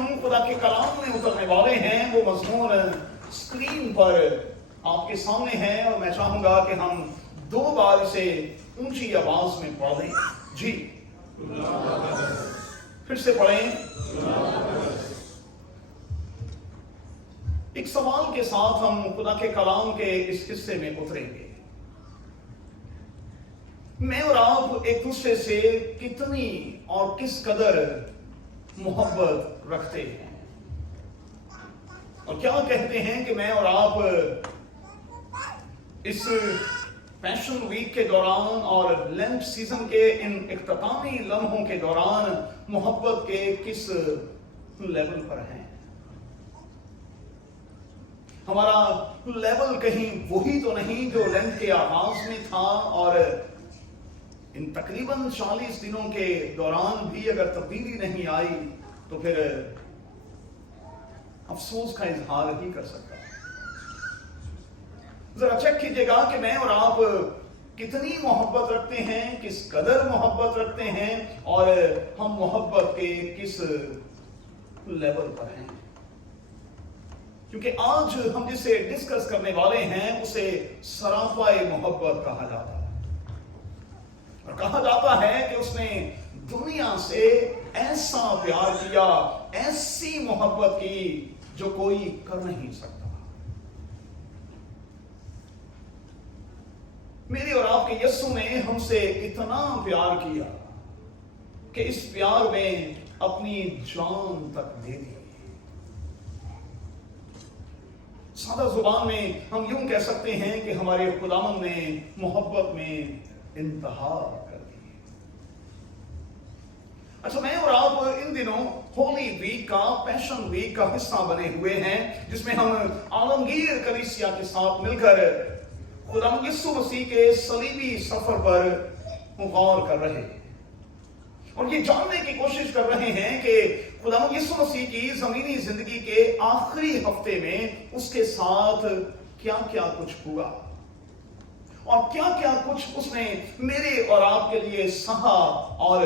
ہم خدا کے کلام میں اترنے والے ہیں وہ مضمون اسکرین پر آپ کے سامنے ہے، اور میں چاہوں گا کہ ہم 2 بار اسے اونچی آواز میں پڑھیں. جی پھر سے پڑھیں. ایک سوال کے ساتھ ہم خدا کے کلام کے اس حصے میں اتریں گے. میں اور آپ ایک دوسرے سے کتنی اور کس قدر محبت رکھتے ہیں، اور کیا کہتے ہیں کہ میں اور آپ اس پیشن ویک کے دوران اور لینٹ سیزن کے ان اختتامی لمحوں کے دوران محبت کے کس لیول پر ہیں. ہمارا لیول کہیں وہی تو نہیں جو لینٹ کے آغاز میں تھا، اور ان تقریباً 40 دنوں کے دوران بھی اگر تبدیلی نہیں آئی تو پھر افسوس کا اظہار ہی کر سکتا. ذرا چیک کیجئے گا کہ میں اور آپ کتنی محبت رکھتے ہیں، کس قدر محبت رکھتے ہیں، اور ہم محبت کے کس لیول پر ہیں. کیونکہ آج ہم جسے ڈسکس کرنے والے ہیں اسے سراپا محبت کہا جاتا ہے، اور کہا جاتا ہے کہ اس نے دنیا سے ایسا پیار کیا، ایسی محبت کی جو کوئی کر نہیں سکتا. میرے اور آپ کے یسوع نے ہم سے اتنا پیار کیا کہ اس پیار میں اپنی جان تک دے دی. سادہ زبان میں ہم یوں کہہ سکتے ہیں کہ ہمارے خداوند نے محبت میں انتہا کر دی. اچھا، میں اور آپ ان دنوں ہولی ویک کا، پیشن ویک کا حصہ بنے ہوئے ہیں، جس میں ہم عالمگیر کلیسیا کے ساتھ مل کر خداوند یسوع مسیح کے صلیبی سفر پر غور کر رہے ہیں، اور یہ جاننے کی کوشش کر رہے ہیں کہ خداوند یسوع مسیح کی زمینی زندگی کے آخری ہفتے میں اس کے ساتھ کیا کیا کچھ ہوا، اور کیا کیا کچھ اس نے میرے اور آپ کے لیے سہا اور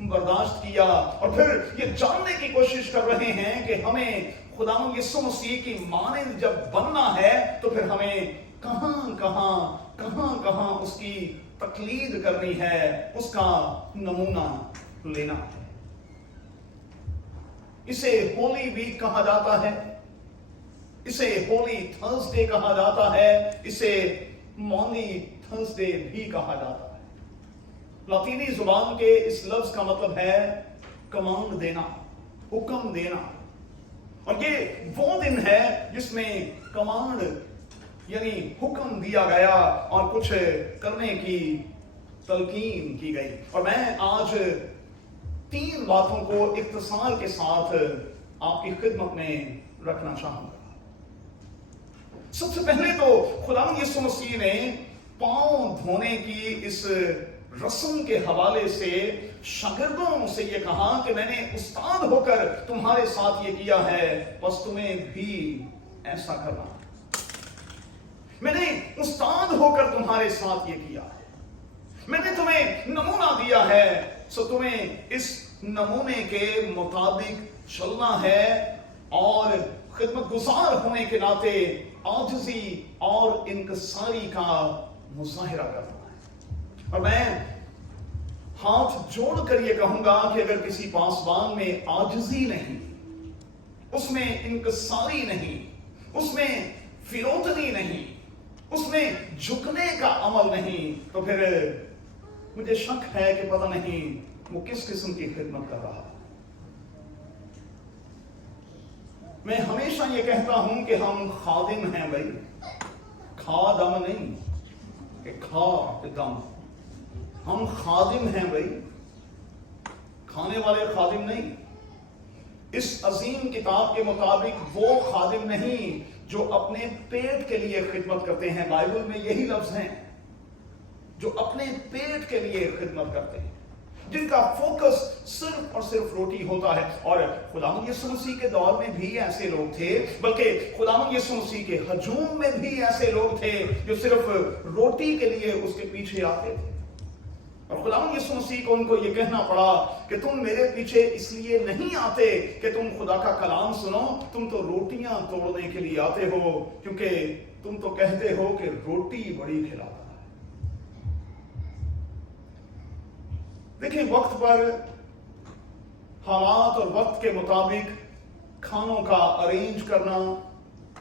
برداشت کیا. اور پھر یہ جاننے کی کوشش کر رہے ہیں کہ ہمیں خداوند یسوع مسیح کی مانند جب بننا ہے تو پھر ہمیں کہاں اس کی تقلید کرنی ہے، اس کا نمونہ لینا ہے. اسے ہولی ویک کہا جاتا ہے، اسے ہولی تھرسڈے کہا جاتا ہے، اسے مونی تھرسڈے بھی کہا جاتا ہے. لاطینی زبان کے اس لفظ کا مطلب ہے کمانڈ دینا، حکم دینا، اور یہ وہ دن ہے جس میں کمانڈ یعنی حکم دیا گیا اور کچھ کرنے کی تلقین کی گئی. اور میں آج 3 باتوں کو اختصار کے ساتھ آپ کی خدمت میں رکھنا چاہوں گا. سب سے پہلے تو خداوند یسوع مسیح نے پاؤں دھونے کی اس رسم کے حوالے سے شاگردوں سے یہ کہا کہ میں نے استاد ہو کر تمہارے ساتھ یہ کیا ہے، بس تمہیں بھی ایسا کرنا. میں نے استاد ہو کر تمہارے ساتھ یہ کیا ہے، میں نے تمہیں نمونہ دیا ہے، سو تمہیں اس نمونے کے مطابق چلنا ہے، اور خدمت گزار ہونے کے ناطے عاجزی اور انکساری کا مظاہرہ کرنا ہے. اور میں ہاتھ جوڑ کر یہ کہوں گا کہ اگر کسی پاسبان میں عاجزی نہیں، اس میں انکساری نہیں، اس میں فروتنی نہیں، اس میں جھکنے کا عمل نہیں، تو پھر مجھے شک ہے کہ پتہ نہیں وہ کس قسم کی خدمت کر رہا. میں ہمیشہ یہ کہتا ہوں کہ ہم خادم ہیں بھائی، خادم نہیں کہ خادم. ہم خادم ہیں بھائی، کھانے والے خادم نہیں. اس عظیم کتاب کے مطابق وہ خادم نہیں جو اپنے پیٹ کے لیے خدمت کرتے ہیں. بائبل میں یہی لفظ ہیں، جو اپنے پیٹ کے لیے خدمت کرتے ہیں، جن کا فوکس صرف اور صرف روٹی ہوتا ہے. اور خداوند یسوع مسیح کے دور میں بھی ایسے لوگ تھے، بلکہ خداوند یسوع مسیح کے ہجوم میں بھی ایسے لوگ تھے جو صرف روٹی کے لیے اس کے پیچھے آتے تھے. और खुदावंद यीशु मसीह को उनको ये कहना पड़ा कि तुम मेरे पीछे इसलिए नहीं आते कि तुम खुदा का कलाम सुनो, तुम तो रोटियां तोड़ने के लिए आते हो, क्योंकि तुम तो कहते हो कि रोटी बड़ी खिलाता है। देखिए, वक्त पर हालात और वक्त के मुताबिक खानों का अरेंज करना,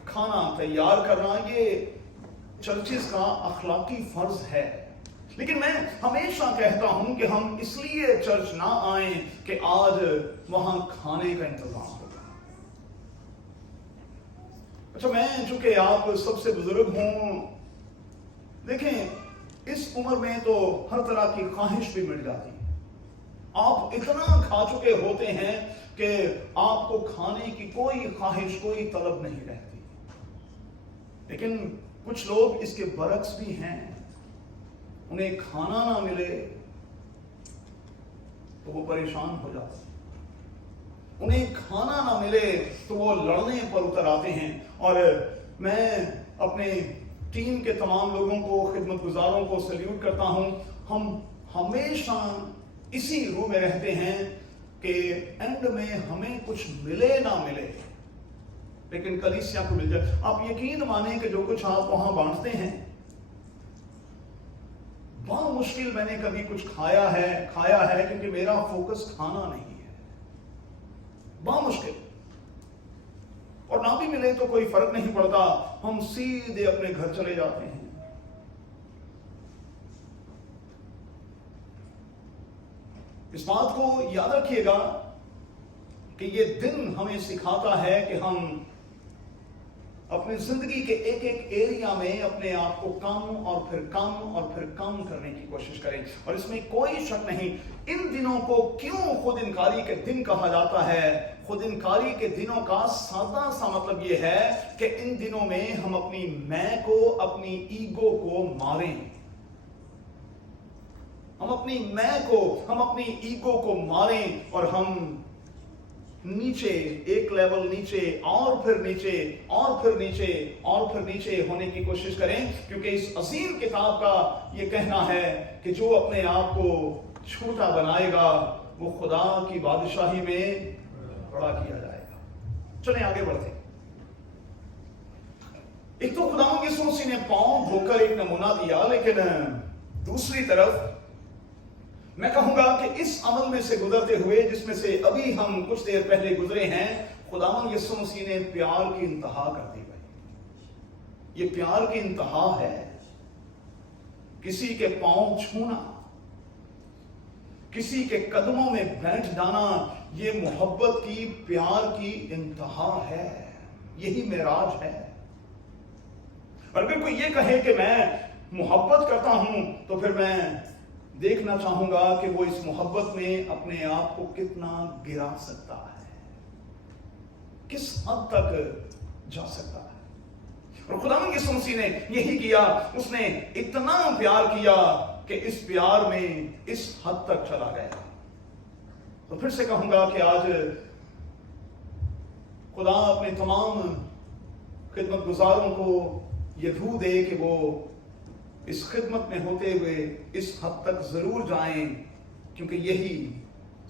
खाना तैयार करना, ये चर्चिस का अखलाकी फर्ज है। लेकिन मैं हमेशा कहता हूं कि हम इसलिए चर्च ना आए कि आज वहां खाने का इंतजाम होगा। अच्छा, मैं चूंकि आप सबसे बुजुर्ग हूं, देखें इस उम्र में तो हर तरह की ख्वाहिश भी मिट जाती है। आप इतना खा चुके होते हैं कि आपको खाने की कोई ख्वाहिश, कोई तलब नहीं रहती। लेकिन कुछ लोग इसके बरक्स भी हैं, उन्हें खाना ना मिले तो वो परेशान हो जाते हैं, उन्हें खाना ना मिले तो वो लड़ने पर उतर आते हैं। और मैं अपने टीम के तमाम लोगों को, खिदमतगुजारों को सल्यूट करता हूं। हम हमेशा इसी रूह में रहते हैं कि एंड में हमें कुछ मिले ना मिले, लेकिन कलीसिया को मिल जाए। आप यकीन माने कि जो कुछ आप वहां बांटते हैं, बहुत मुश्किल मैंने कभी कुछ खाया है क्योंकि मेरा फोकस खाना नहीं है, बहुत मुश्किल। और ना भी मिले तो कोई फर्क नहीं पड़ता, हम सीधे अपने घर चले जाते हैं। इस बात को याद रखिएगा कि ये दिन हमें सिखाता है कि हम अपनी जिंदगी के एक एक एरिया में अपने आप को कम और फिर कम और फिर कम करने की कोशिश करें। और इसमें कोई शक नहीं, इन दिनों को क्यों खुद इनकारी के दिन कहा जाता है। खुद इनकारी के दिनों का सादा सा मतलब यह है कि इन दिनों में हम अपनी मैं को, अपनी ईगो को मारें। हम अपनी मैं को, हम अपनी ईगो को मारें और हम नीचे, एक लेवल नीचे और फिर नीचे और फिर नीचे और फिर नीचे होने की कोशिश करें। क्योंकि इस अजीम किताब का यह कहना है कि जो अपने आप को छोटा बनाएगा वो खुदा की बादशाही में बड़ा किया जाएगा। चलें आगे बढ़ते। एक तो खुदावंद यीशु मसीह ने पांव धोकर एक नमूना दिया, लेकिन दूसरी तरफ मैं कहूंगा कि इस अमल में से गुजरते हुए, जिसमें से अभी हम कुछ देर पहले गुजरे हैं, खुदावंद यीशु मसीह ने प्यार की इंतहा कर दी। भाई, ये प्यार की इंतहा है। किसी के पांव छूना, किसी के कदमों में बैठ जाना, ये मोहब्बत की, प्यार की इंतहा है। यही मेराज है। और अगर कोई ये कहे कि मैं मोहब्बत करता हूं, तो फिर मैं देखना चाहूंगा कि वो इस मोहब्बत में अपने आप को कितना गिरा सकता है, किस हद तक जा सकता है। और खुदावंद यीशु मसीह ने यही किया। उसने इतना प्यार किया कि इस प्यार में इस हद तक चला गया। तो फिर से कहूंगा कि आज खुदा अपने तमाम खिदमतगुजारों को ये रूह दे कि वो इस खिदमत में होते हुए इस हद तक जरूर जाएं, क्योंकि यही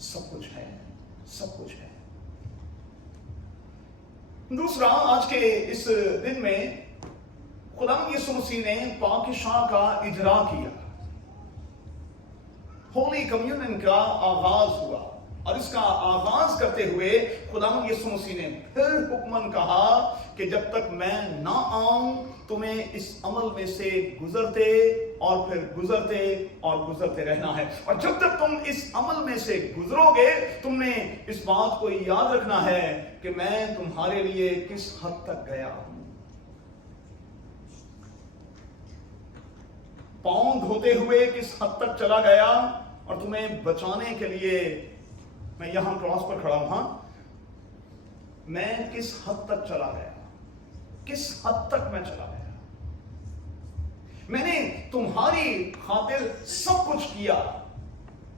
सब कुछ है, सब कुछ है। दूसरा, आज के इस दिन में खुदावंद यीशु मसीह ने पाकीशाह का इजरा किया। होली कम्युनियन का आगाज हुआ और इसका आगाज करते हुए खुदावंद यीशु मसीह ने फिर हुक्मन कहा कि जब तक मैं ना आऊं तुम्हें इस अमल में से गुजरते और फिर गुजरते और गुजरते रहना है। और जब तक तुम इस अमल में से गुजरोगे, तुमने इस बात को याद रखना है कि मैं तुम्हारे लिए किस हद तक गया हूं। पांव धोते हुए किस हद तक चला गया और तुम्हें बचाने के लिए मैं यहां क्रॉस पर खड़ा हूं। हां, मैं किस हद तक चला गया, किस हद तक मैं चला गया। मैंने तुम्हारी खातिर सब कुछ किया।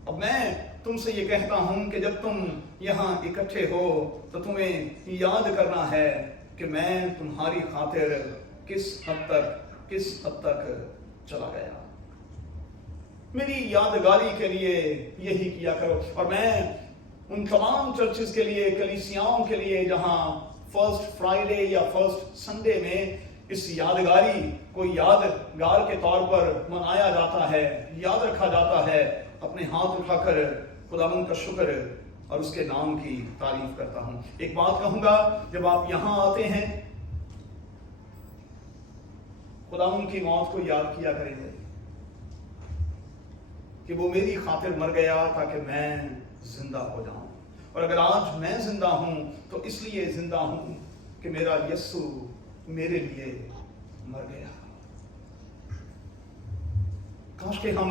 अब मैं तुमसे ये कहता हूं कि जब तुम यहां इकट्ठे हो तो तुम्हें याद करना है कि मैं तुम्हारी खातिर किस हद तक चला गया। मेरी यादगारी के लिए यही किया करो। और मैं उन तमाम चर्चेस के लिए, कलीसियाओं के लिए जहां फर्स्ट फ्राइडे या फर्स्ट संडे में इस यादगारी को यादगार के तौर पर मनाया जाता है, याद रखा जाता है, अपने हाथ उठाकर खुदावंद का शुक्र और उसके नाम की तारीफ करता हूं। एक बात कहूंगा, जब आप यहां आते हैं खुदावंद की मौत को याद किया करेंगे कि वो मेरी खातिर मर गया ताकि मैं जिंदा हो जाऊं। और अगर आज मैं जिंदा हूं तो इसलिए जिंदा हूं कि मेरा यीशु मेरे लिए मर गया। काश के हम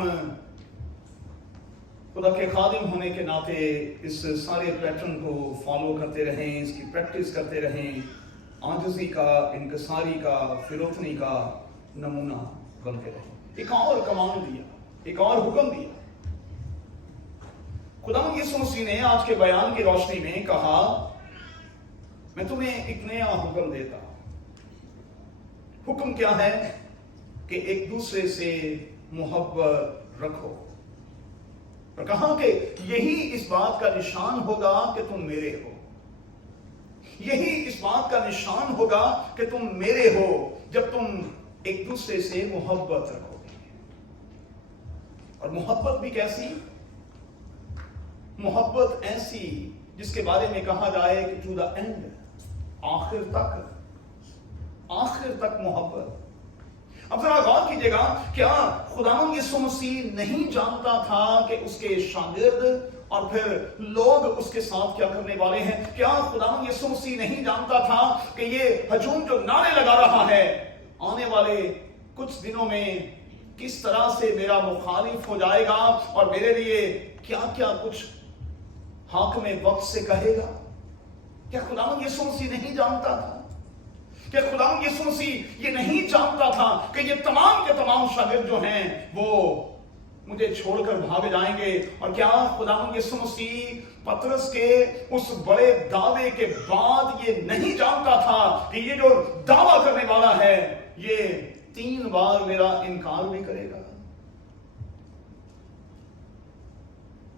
खुदा के खादिम होने के नाते इस सारे पैटर्न को फॉलो करते रहें, इसकी प्रैक्टिस करते रहें, आजिज़ी का, इनकसारी का, फिरोतनी का नमूना बनते रहें। एक और कमांड दिया, एक और हुक्म दिया। खुदावंद यीशु मसीह ने आज के बयान की रोशनी में कहा, मैं तुम्हें एक नया हुक्म देता हूं। हुक्म क्या है? कि एक दूसरे से मोहब्बत रखो। और कहा कि यही इस बात का निशान होगा कि तुम मेरे हो। यही इस बात का निशान होगा कि तुम मेरे हो, जब तुम एक दूसरे से मोहब्बत रखोगे। और मोहब्बत भी कैसी? मोहब्बत ऐसी जिसके बारे में कहा जाए कि टू द एंड, आखिर तक मोहब्बत। अब जरा गौर कीजिएगा, क्या खुदावंद यीशु मसीह नहीं जानता था कि उसके शागिर्द और फिर लोग उसके साथ क्या करने वाले हैं? क्या खुदावंद यीशु मसीह नहीं जानता था कि ये हजूम जो नारे लगा रहा है, आने वाले कुछ दिनों में किस तरह से मेरा मुखालिफ हो जाएगा और मेरे लिए क्या क्या कुछ हाकिम वक्त से कहेगा? क्या खुदावंद यीशु मसीह नहीं जानता था? क्या खुदावंद यीशु मसीह ये नहीं जानता था कि ये तमाम के तमाम शागिर्द जो हैं वो मुझे छोड़कर भाग जाएंगे? और क्या खुदावंद यीशु मसीह पतरस के उस बड़े दावे के बाद ये नहीं जानता था कि ये जो दावा करने वाला है ये 3 बार मेरा इनकार भी करेगा?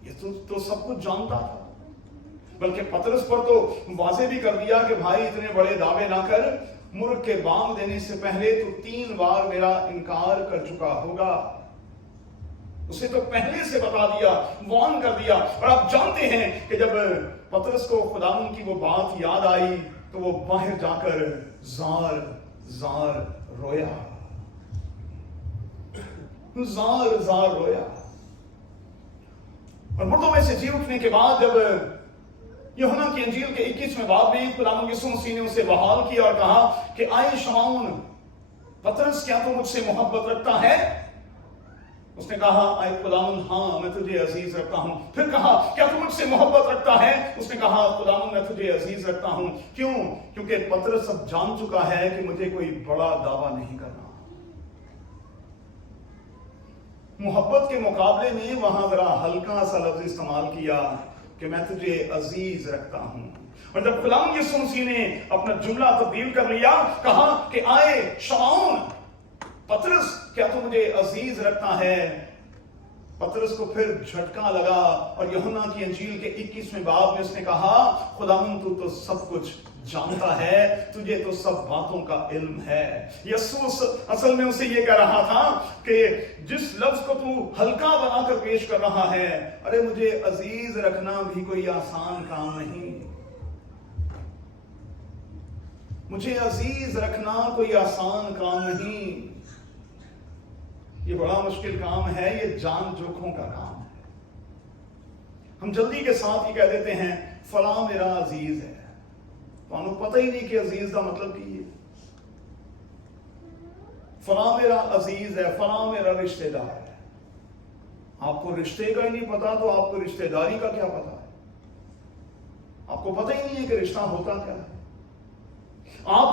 ये तो सब कुछ जानता था। बल्कि पतरस पर तो वाजे भी कर दिया कि भाई इतने बड़े दावे ना कर, मुर्ग के बांग देने से पहले तो 3 बार मेरा इनकार कर चुका होगा। उसे तो पहले से बता दिया, वार्न कर दिया। और आप जानते हैं कि जब पतरस को खुदावंद की वो बात याद आई तो वो बाहर जाकर जार जार रोया, जार जार रोया। और मुर्दों में से जी उठने के बाद जब यूहन्ना की इंजील के 21वें बाब में खुदावंद यीशु मसीह ने उसे बहाल किया और कहा कि आए शमौन, पतरस क्या तू मुझसे मोहब्बत रखता है? उसने कहा, आए खुदावंद, हाँ मैं तुझे अजीज रखता हूं। फिर कहा, क्या तू मुझसे मोहब्बत रखता है? उसने कहा, खुदावंद मैं तुझे अजीज रखता हूं। क्यों? क्योंकि पतरस अब जान चुका है कि मुझे कोई बड़ा दावा नहीं करना। मोहब्बत के मुकाबले में वहां जरा हल्का सा लफ्ज इस्तेमाल किया कि मैं तुझे अजीज रखता हूं। और जब खुदावंद यीशु मसीह ने अपना जुमला तब्दील कर लिया, कहा कि आए शमौन, पतरस क्या तू मुझे अजीज रखता है? पतरस को फिर झटका लगा और यूहन्ना की इंजील के 21वें बाब में उसने कहा, खुदावंद तू तो सब कुछ जानता है, तुझे तो सब बातों का इल्म है। यीशु असल में उसे ये कह रहा था कि जिस लफ्ज को तू हल्का बनाकर पेश कर रहा है, अरे मुझे अजीज रखना भी कोई आसान काम नहीं। मुझे अजीज रखना कोई आसान काम नहीं। ये बड़ा मुश्किल काम है, ये जान जोखों का काम है। हम जल्दी के साथ ही कह देते हैं फलां मेरा अजीज है, तो पता ही नहीं कि अजीज का मतलब की है। फलां मेरा अजीज है, फलां मेरा रिश्तेदार है। आपको रिश्ते का ही नहीं पता तो आपको रिश्तेदारी का क्या पता है? आपको पता ही नहीं है कि रिश्ता होता क्या है। आप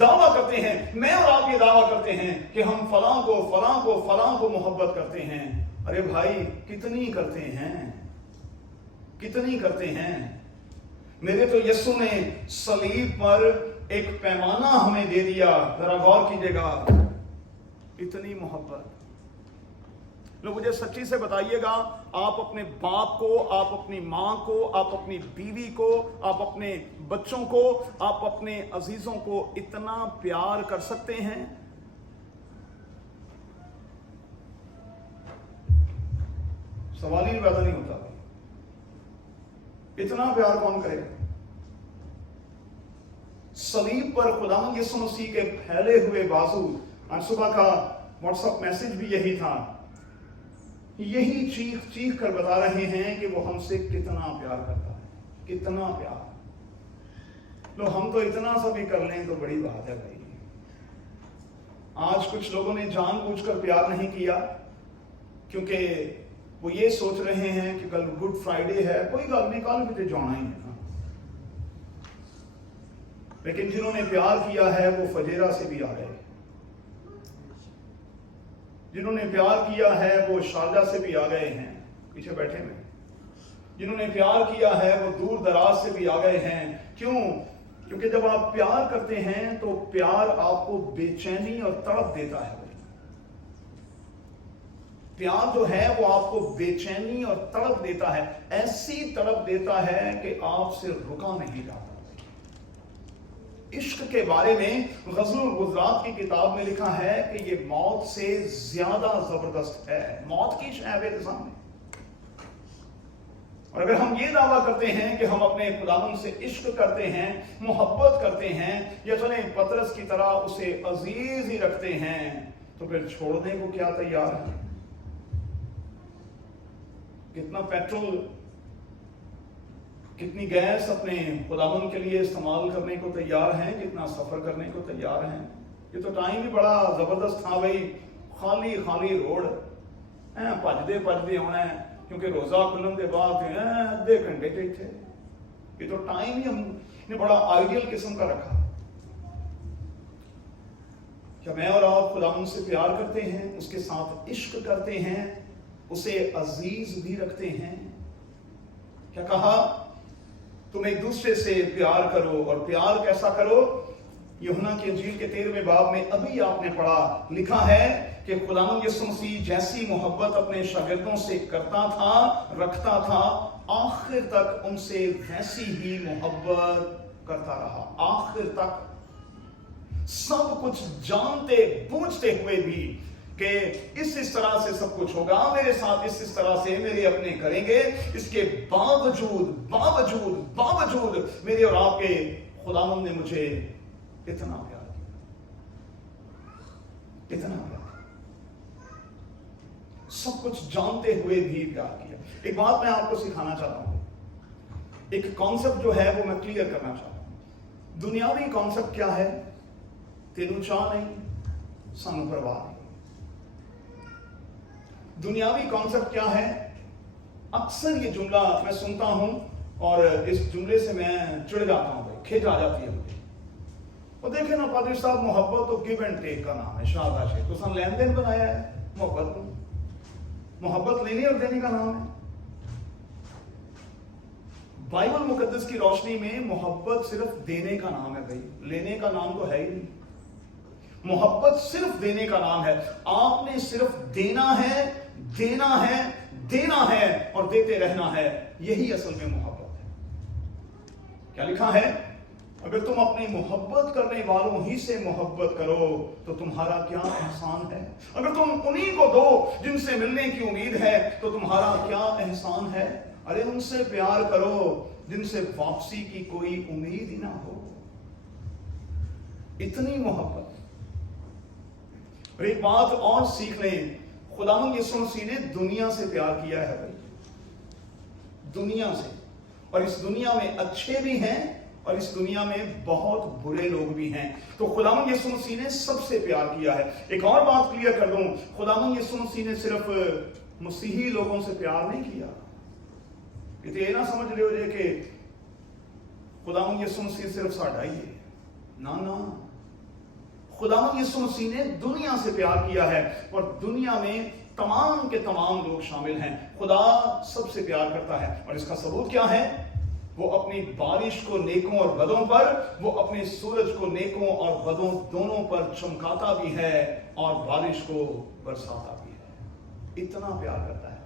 दावा करते हैं, मैं और आप ये दावा करते हैं कि हम फलां को फलां को फलां को मोहब्बत करते हैं। अरे भाई, कितनी करते हैं, कितनी करते हैं? मेरे तो यीशु ने सलीब पर एक पैमाना हमें दे दिया, जरा गौर कीजिएगा। इतनी मोहब्बत, लोग मुझे सच्ची से बताइएगा, आप अपने बाप को, आप अपनी माँ को, आप अपनी बीवी को, आप अपने बच्चों को, आप अपने अजीजों को इतना प्यार कर सकते हैं? सवाल ही पैदा नहीं होता, इतना प्यार कौन करेगा? सलीब पर खुदावंद यीशु मसीह के फैले हुए बाजू, आज सुबह का व्हाट्सएप मैसेज भी यही था, यही चीख चीख कर बता रहे हैं कि वो हमसे कितना प्यार करता है, कितना प्यार। लो हम तो इतना सा भी कर लें तो बड़ी बात है भाई। आज कुछ लोगों ने जानबूझकर प्यार नहीं किया क्योंकि वो ये सोच रहे हैं कि कल गुड फ्राइडे है, कोई गल नहीं, कल भी तो जाना ही है ना। लेकिन जिन्होंने प्यार किया है वो फजेरा से भी आ गए, जिन्होंने प्यार किया है वो शारजा से भी आ गए हैं, पीछे बैठे में, जिन्होंने प्यार किया है वो दूर दराज से भी आ गए हैं। क्यों? क्योंकि जब आप प्यार करते हैं तो प्यार आपको बेचैनी और तड़प देता है। प्यार जो है वो आपको बेचैनी और तड़प देता है, ऐसी तड़प देता है कि आपसे रुका नहीं जाता। इश्क के बारे में ग़ज़ल गुज़रात की किताब में लिखा है कि ये मौत से ज्यादा जबरदस्त है, मौत की शहबे सामने। और अगर हम ये दावा करते हैं कि हम अपने खुदावंद से इश्क करते हैं, मोहब्बत करते हैं, या चले पतरस की तरह उसे अजीज ही रखते हैं, तो फिर छोड़ने को क्या तैयार है? कितना पेट्रोल, कितनी गैस अपने खुदावंद के लिए इस्तेमाल करने को तैयार हैं, कितना सफर करने को तैयार हैं। ये तो टाइम भी बड़ा जबरदस्त था भाई, खाली खाली रोड, भजदे भजदे आना है क्योंकि रोजा खुलन के बाद अद्धे घंटे थे इतने। ये तो टाइम ही हमने बड़ा आइडियल किस्म का रखा। क्या मैं और आप खुदावंद से प्यार करते हैं, उसके साथ इश्क करते हैं, उसे अजीज भी रखते हैं? क्या कहा? तुम एक दूसरे से प्यार करो, और प्यार कैसा करो? यूहन्ना की इंजील के 13वें बाब में अभी आपने पढ़ा, लिखा है कि खुदावंद यीशु मसीह जैसी मोहब्बत अपने शागिर्दों से करता था, रखता था, आखिर तक उनसे वैसी ही मोहब्बत करता रहा। आखिर तक, सब कुछ जानते बूझते हुए भी कि इस तरह से सब कुछ होगा मेरे साथ, इस तरह से मेरे अपने करेंगे, इसके बावजूद बावजूद बावजूद मेरे और आपके खुदावंद ने मुझे इतना प्यार किया, इतना प्यार, सब कुछ जानते हुए भी प्यार किया। एक बात मैं आपको सिखाना चाहता हूं, एक कॉन्सेप्ट जो है वो मैं क्लियर करना चाहता हूं। दुनियावी कॉन्सेप्ट क्या है? तेनू चाह नहीं, सानू परवाह नहीं। दुनियावी कॉन्सेप्ट क्या है? अक्सर ये जुमला मैं सुनता हूं और इस जुमले से मैं चिढ़ जाता हूं, भाई खिंच आ जाती है मुझे। और देखे ना पादरी साहब, मोहब्बत तो गिव एंड टेक का नाम है, शाबाश है, तो सन लेन देन बनाया है मोहब्बत को। मोहब्बत लेने और देने का नाम है। बाइबल मुकद्दस की रोशनी में मोहब्बत सिर्फ देने का नाम है भाई, लेने का नाम तो है ही नहीं। मोहब्बत सिर्फ देने का नाम है। आपने सिर्फ देना है, देना है, देना है और देते रहना है, यही असल में मोहब्बत है। क्या लिखा है? अगर तुम अपनी मोहब्बत करने वालों ही से मोहब्बत करो तो तुम्हारा क्या एहसान है। अगर तुम उन्हीं को दो जिनसे मिलने की उम्मीद है तो तुम्हारा क्या एहसान है। अरे उनसे प्यार करो जिनसे वापसी की कोई उम्मीद ही ना हो। इतनी मोहब्बत। और एक बात और सीख लें, खुदावंद यीशु मसीह ने दुनिया से प्यार किया है भाई, दुनिया से। और इस दुनिया में अच्छे भी हैं और इस दुनिया में बहुत बुरे लोग भी हैं। तो खुदावंद यीशु मसीह ने सबसे प्यार किया है। एक और बात क्लियर कर दूं, खुदावंद यीशु मसीह ने सिर्फ मसीही लोगों से प्यार नहीं किया। ये ना समझ लियो जे कि खुदावंद यीशु मसीह सिर्फ साडा ही है, ना ना। खुदावंद यीशु मसीह ने दुनिया से प्यार किया है और दुनिया में तमाम के तमाम लोग शामिल हैं। खुदा सबसे प्यार करता है और इसका सबूत क्या है? वो अपनी बारिश को नेकों और बदों पर, वो अपने सूरज को नेकों और बदों दोनों पर चमकाता भी है और बारिश को बरसाता भी है। इतना प्यार करता है।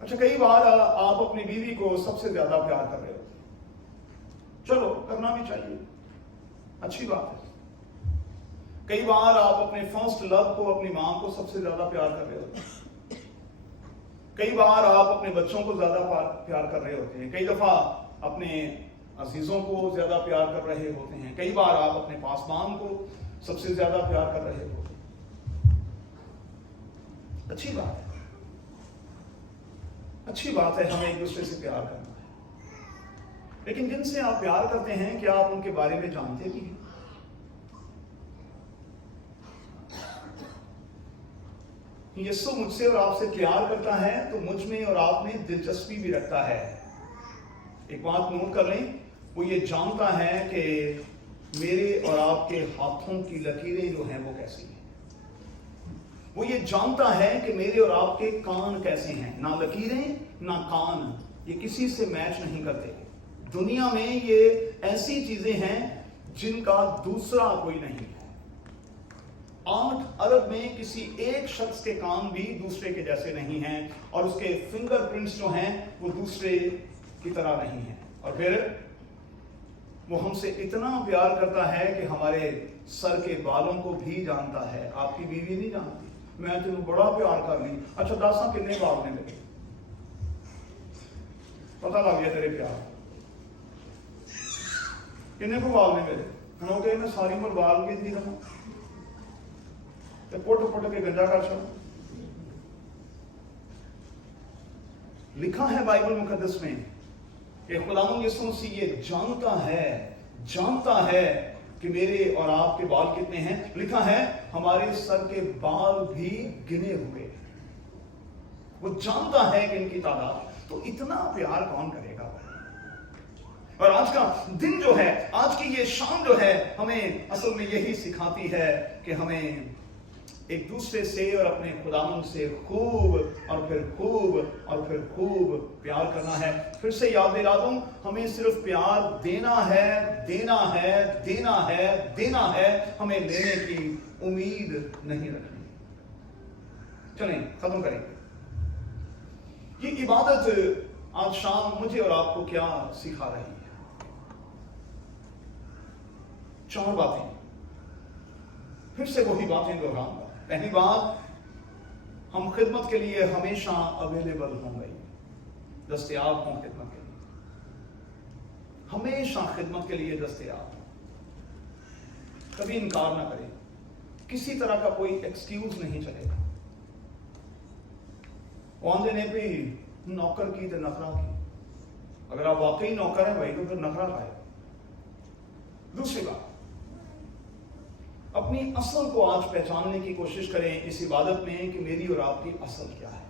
अच्छा, कई बार आप अपनी बीवी को सबसे ज्यादा प्यार कर रहे हो, चलो करना भी चाहिए, अच्छी बात है। कई बार आप अपने फर्स्ट लव को, अपनी मां को सबसे ज्यादा प्यार कर रहे हो। कई बार आप अपने बच्चों को ज्यादा प्यार कर रहे होते हैं। कई दफा अपने अजीजों को ज्यादा प्यार कर रहे होते हैं। कई बार आप अपने पासबान को सबसे ज्यादा प्यार कर रहे होते हैं। अच्छी बात है, अच्छी बात है, हमें एक दूसरे से प्यार करना है। लेकिन जिनसे आप प्यार करते हैं, क्या आप उनके बारे में जानते भी हैं? यीशु मुझसे और आपसे प्यार करता है तो मुझ में और आप में दिलचस्पी भी रखता है। एक बात नोट कर लें, वो ये जानता है कि मेरे और आपके हाथों की लकीरें जो हैं वो कैसी हैं। वो ये जानता है कि मेरे और आपके कान कैसे हैं। ना लकीरें ना कान, ये किसी से मैच नहीं करते। दुनिया में ये ऐसी चीजें हैं जिनका दूसरा कोई नहीं है। 8 अरब में किसी एक शख्स के कान भी दूसरे के जैसे नहीं हैं, और उसके फिंगरप्रिंट्स जो हैं वो दूसरे की तरह नहीं हैं। और फिर वो हमसे इतना प्यार करता है कि हमारे सर के बालों को भी जानता है। आपकी बीवी नहीं जानती, मैं तुम बड़ा प्यार कर ली, अच्छा दासा कितने बाल ने लगे, पता लग गया तेरे प्यार किन्ने को बाल ने मेरे कहोगे मैं सारी उम्र बाल की थी रहा पुट पुट के गंजा कर छोड़। लिखा है बाइबल मुकद्दस में कि खुदावंद यीशु मसीह ये जानता है कि मेरे और आपके बाल कितने हैं। लिखा है हमारे सर के बाल भी गिने हुए। वो जानता है कि इनकी तादाद, तो इतना प्यार कौन करेगा। और आज का दिन जो है, आज की ये शाम जो है, हमें असल में यही सिखाती है कि हमें एक दूसरे से और अपने खुदावंद से खूब और फिर खूब और फिर खूब प्यार करना है। फिर से याद दिला दूं, हमें सिर्फ प्यार देना है, देना है, देना है, देना है, हमें लेने की उम्मीद नहीं रखनी। चलें खत्म करेंगे। ये इबादत आज शाम मुझे और आपको क्या सिखा रही है? 4 बातें, फिर से वही बातें दोहराऊंगा। पहली बात, हम खिदमत के लिए हमेशा अवेलेबल होंगे, दस्तयाब हों खिदमत के लिए, हमेशा खिदमत के लिए दस्तयाब। कभी इनकार ना करें, किसी तरह का कोई एक्सक्यूज नहीं चलेगा। आंदे ने भी नौकर की तो नखरा की, अगर आप वाकई नौकर हैं भाई तो फिर नखरा खाए। दूसरी बात, अपनी असल को आज पहचानने की कोशिश करें इस इबादत में कि मेरी और आपकी असल क्या है।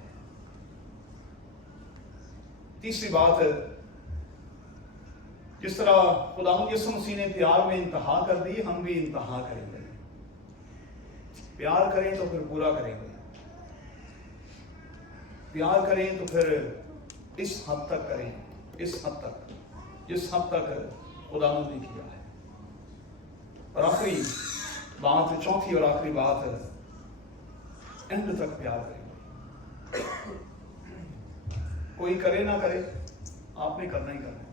तीसरी बात, जिस तरह खुदावंद यीशु मसीह ने प्यार में इंतहा कर दी, हम भी इंतहा करेंगे। प्यार करें तो फिर पूरा करेंगे, प्यार करें तो फिर इस हद तक करें, इस हद तक जिस हद तक खुदावंद ने किया है। और आखिरी बात, चौथी और आखिरी बात, एंड तक प्यार करेंगे। कोई करे ना करे, आपने करना ही करना है।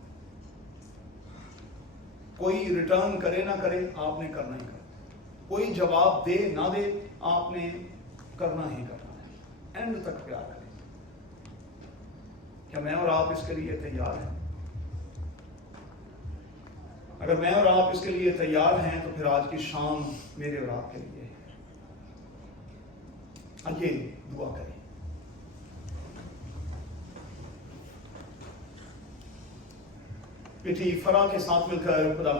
कोई रिटर्न करे ना करे, आपने करना ही करना है। कोई जवाब दे ना दे, आपने करना ही करना है। एंड तक प्यार करें। क्या मैं और आप इसके लिए तैयार हैं? अगर मैं और आप इसके लिए तैयार हैं तो फिर आज की शाम मेरे और आपके लिए है। आइए दुआ करें। बेटी फरा के साथ मिलकर खुदा